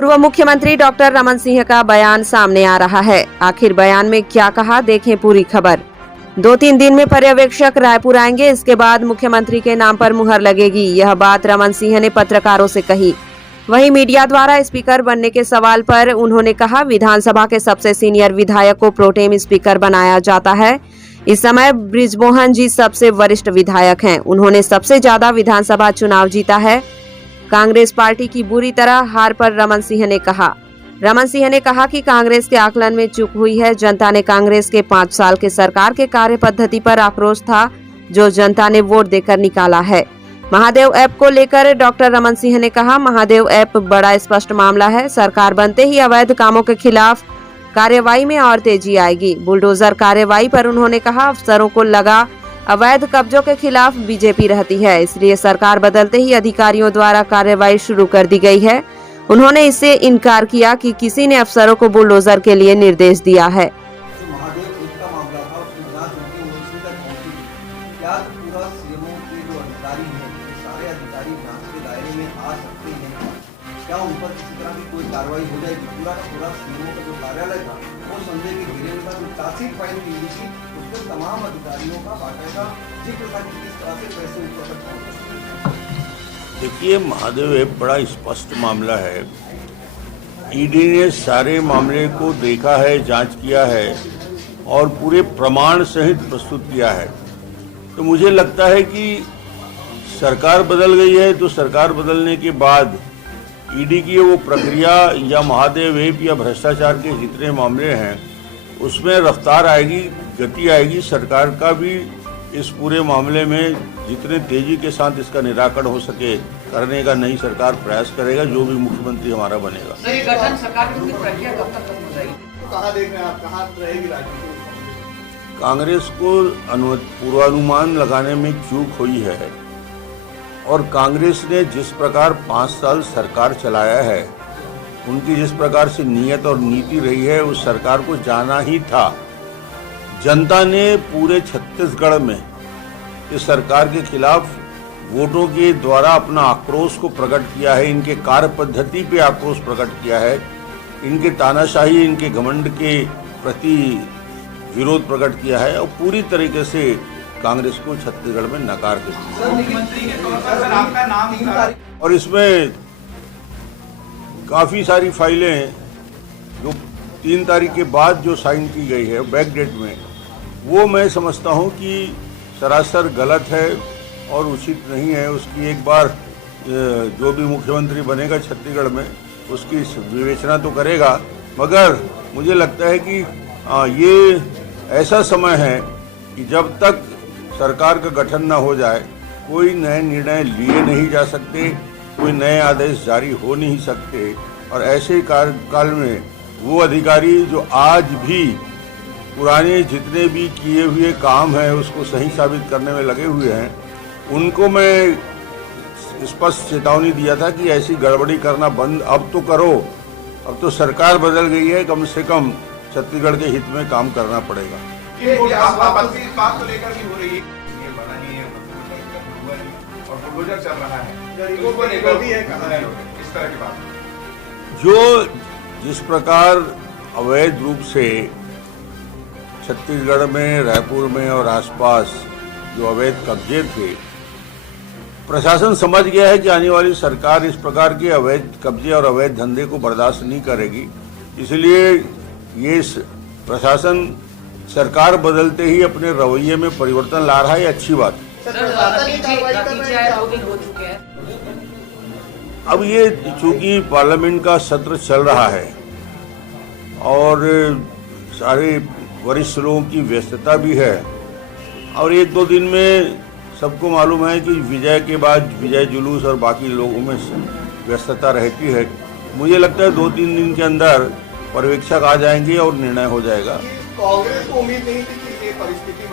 पूर्व मुख्यमंत्री डॉक्टर रमन सिंह का बयान सामने आ रहा है। आखिर बयान में क्या कहा, देखें पूरी खबर। 2-3 दिन में पर्यवेक्षक रायपुर आएंगे, इसके बाद मुख्यमंत्री के नाम पर मुहर लगेगी। यह बात रमन सिंह ने पत्रकारों से कही। वहीं मीडिया द्वारा स्पीकर बनने के सवाल पर उन्होंने कहा, विधानसभा के सबसे सीनियर विधायक को प्रोटेम स्पीकर बनाया जाता है। इस समय बृजमोहन जी सबसे वरिष्ठ विधायक हैं। उन्होंने सबसे ज्यादा विधानसभा चुनाव जीता है। कांग्रेस पार्टी की बुरी तरह हार पर रमन सिंह ने कहा कि कांग्रेस के आकलन में चूक हुई है। जनता ने कांग्रेस के 5 साल के सरकार के कार्य पद्धति पर आक्रोश था, जो जनता ने वोट देकर निकाला है। महादेव ऐप को लेकर डॉक्टर रमन सिंह ने कहा, महादेव ऐप बड़ा स्पष्ट मामला है। सरकार बनते ही अवैध कामों के खिलाफ कार्यवाही में और तेजी आएगी। बुलडोजर कार्यवाही पर उन्होंने कहा, अफसरों को लगा अवैध कब्जों के खिलाफ बीजेपी रहती है, इसलिए सरकार बदलते ही अधिकारियों द्वारा कार्यवाही शुरू कर दी गई है। उन्होंने इससे इनकार किया कि किसी ने अफसरों को बुलडोजर के लिए निर्देश दिया है। क्या उन पर किसी तरह की कोई कार्रवाई हो जाएगी? पूरा का पूरा सीएमओ का जो कार्यालय था वो संदेह के घेरे में था। जो तासीर फाइल की हुई थी उसमें तमाम अधिकारियों का बाकायदा जिक्र था कि किस तरह से पैसे ऊपर तक पहुंचे। देखिए, महादेव ऐप बड़ा स्पष्ट मामला है। ईडी ने सारे मामले को देखा है, जांच किया है और पूरे प्रमाण सहित प्रस्तुत किया है। तो मुझे लगता है कि सरकार बदल गई है, तो सरकार बदलने के बाद ईडी की वो प्रक्रिया या महादेव ऐप या भ्रष्टाचार के जितने मामले हैं उसमें रफ्तार आएगी, गति आएगी। सरकार का भी इस पूरे मामले में जितने तेजी के साथ इसका निराकरण हो सके करने का नई सरकार प्रयास करेगा, जो भी मुख्यमंत्री हमारा बनेगा। गठन सरकार की प्रक्रिया कब तक खत्म हो जाएगी? कहाँ देख रहे हैं आप, कहाँ रहेगी राजनीति? कांग्रेस को पूर्वानुमान लगाने में चूक हुई है और कांग्रेस ने जिस प्रकार 5 साल सरकार चलाया है, उनकी जिस प्रकार से नीयत और नीति रही है, उस सरकार को जाना ही था। जनता ने पूरे छत्तीसगढ़ में इस सरकार के खिलाफ वोटों के द्वारा अपना आक्रोश को प्रकट किया है, इनके कार्य पद्धति पे आक्रोश प्रकट किया है, इनके तानाशाही, इनके घमंड के प्रति विरोध प्रकट किया है और पूरी तरीके से कांग्रेस को छत्तीसगढ़ में नकार के और इसमें काफ़ी सारी फाइलें जो 3 तारीख के बाद जो साइन की गई है बैक डेट में, वो मैं समझता हूँ कि सरासर गलत है और उचित नहीं है। उसकी एक बार जो भी मुख्यमंत्री बनेगा छत्तीसगढ़ में उसकी विवेचना तो करेगा, मगर मुझे लगता है कि ये ऐसा समय है कि जब तक सरकार का गठन न हो जाए कोई नए निर्णय लिए नहीं जा सकते, कोई नए आदेश जारी हो नहीं सकते। और ऐसे काल में वो अधिकारी जो आज भी पुराने जितने भी किए हुए काम हैं उसको सही साबित करने में लगे हुए हैं, उनको मैं स्पष्ट चेतावनी दिया था कि ऐसी गड़बड़ी करना बंद अब तो करो। अब तो सरकार बदल गई है, कम से कम छत्तीसगढ़ के हित में काम करना पड़ेगा। ये बात को लेकर भी हो रही है, ये बना नहीं है और बुलडोजर चल रहा है, गरीबों को लेकर भी है, कहां है इस तरह की बात। जो जिस प्रकार अवैध रूप से छत्तीसगढ़ में, रायपुर में और आसपास जो अवैध कब्जे थे, प्रशासन समझ गया है कि आने वाली सरकार इस प्रकार के अवैध कब्जे और अवैध धंधे को बर्दाश्त नहीं करेगी। इसलिए ये प्रशासन सरकार बदलते ही अपने रवैये में परिवर्तन ला रहा है, अच्छी बात है। अब ये चूंकि पार्लियामेंट का सत्र चल रहा है और सारे वरिष्ठ लोगों की व्यस्तता भी है और 1-2 दिन में सबको मालूम है कि विजय के बाद विजय जुलूस और बाकी लोगों में व्यस्तता रहती है। मुझे लगता है 2-3 दिन के अंदर पर्यवेक्षक आ जाएंगे और निर्णय हो जाएगा। कांग्रेस को उम्मीद नहीं थी कि ये परिस्थिति